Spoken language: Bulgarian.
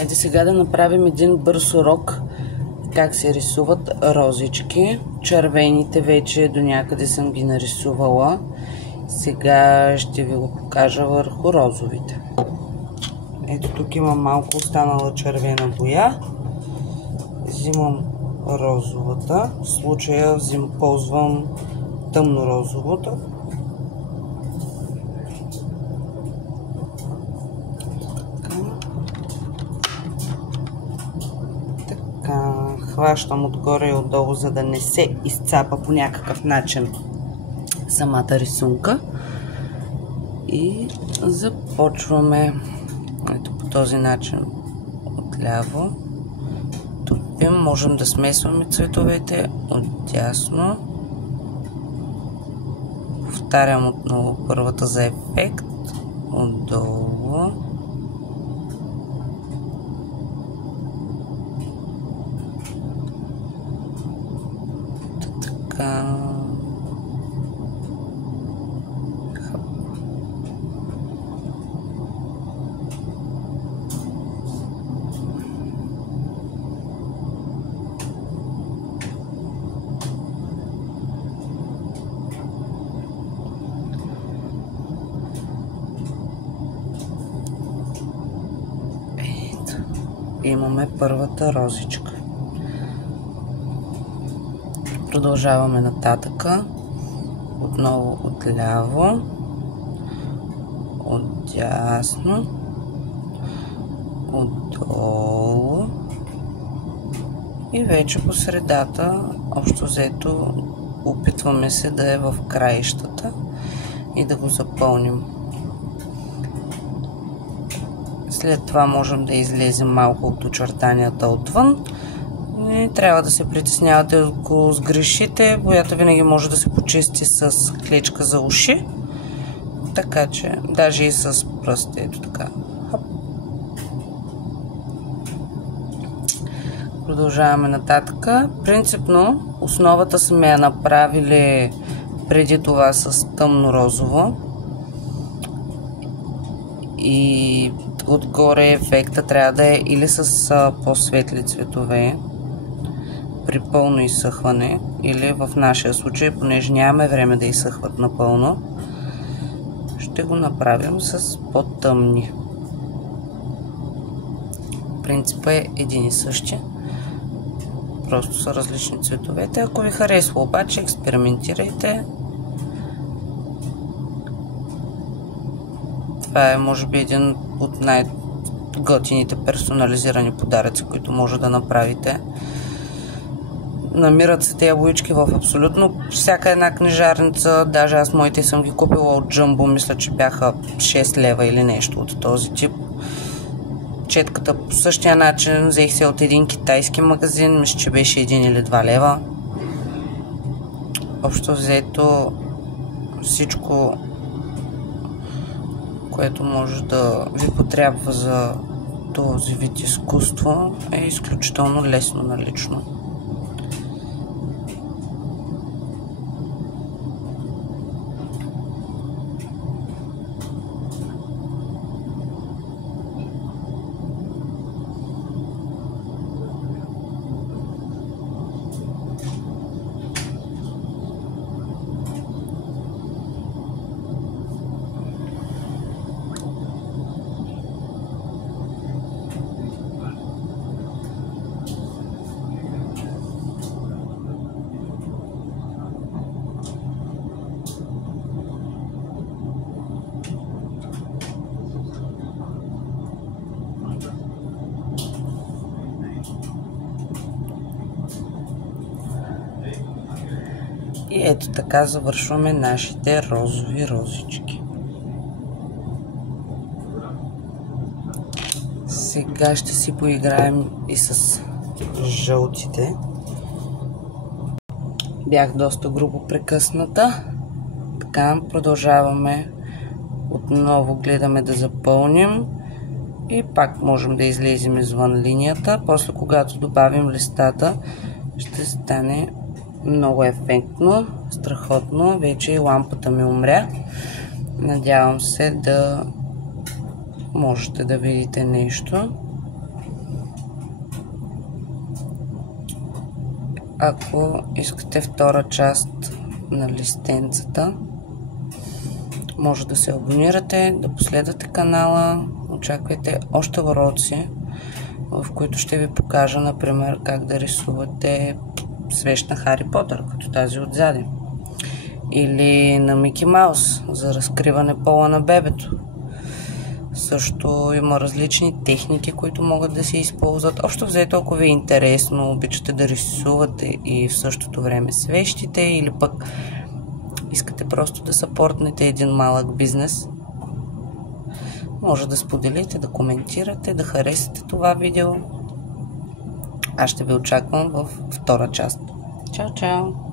Айде сега да направим един бърз урок как се рисуват розички. Червените вече до някъде съм ги нарисувала. Сега ще ви го покажа върху розовите. Ето тук имам малко останала червена боя. Взимам розовата. В случая ползвам тъмно розовата. Хващам отгоре и отдолу, за да не се изцапа по някакъв начин самата рисунка. И започваме ето по този начин отляво. Тупим, можем да смесваме цветовете отдясно. Повтарям отново първата за ефект. Отдолу. Така. Ето. Имаме първата розичка. Продължаваме нататъка. Отново отляво, отдясно, отдолу и вече по средата, общо взето, опитваме се да е в краищата и да го запълним. След това можем да излезем малко от очертанията отвън. Не трябва да се притеснявате, ако сгрешите. Боята винаги може да се почисти с клечка за уши. Така че, даже и с пръст. Ето така. Хоп. Продължаваме нататък. Принципно, основата сме я направили преди това с тъмно розово. И отгоре ефекта трябва да е или с по-светли цветове при пълно изсъхване, или в нашия случай, понеже нямаме време да изсъхват напълно, ще го направим с по-тъмни. Принципът е един и същи, просто са различни цветовете. Ако ви харесва обаче, експериментирайте. Това е може би един от най-готините персонализирани подаръци, които може да направите. Намират се тези боички в абсолютно всяка една книжарница. Даже аз моите съм ги купила от Jumbo. Мисля, че бяха 6 лева или нещо от този тип. Четката по същия начин. Взех се от един китайски магазин. Мисля, че беше 1 или 2 лева. Общо взето всичко, което може да ви потрябва за този вид изкуство, е изключително лесно налично. И ето така завършваме нашите розови розички. Сега ще си поиграем и с жълтите. Бях доста грубо прекъсната. Така, продължаваме. Отново гледаме да запълним. И пак можем да излезем извън линията. После, когато добавим листата, ще стане много ефектно, страхотно. Вече и лампата ми умря. Надявам се да можете да видите нещо. Ако искате втора част на листенцата, може да се абонирате, да последвате канала, очаквайте още уроци, в които ще ви покажа, например, как да рисувате свещ на Хари Потър, като тази отзади. Или на Мики Маус, за разкриване пола на бебето. Също има различни техники, които могат да се използват. Общо взето, ако ви е интересно, обичате да рисувате и в същото време свещите, или пък искате просто да съпортнете един малък бизнес, може да споделите, да коментирате, да харесате това видео. Аз ще ви очаквам в втора част. Чао, чао!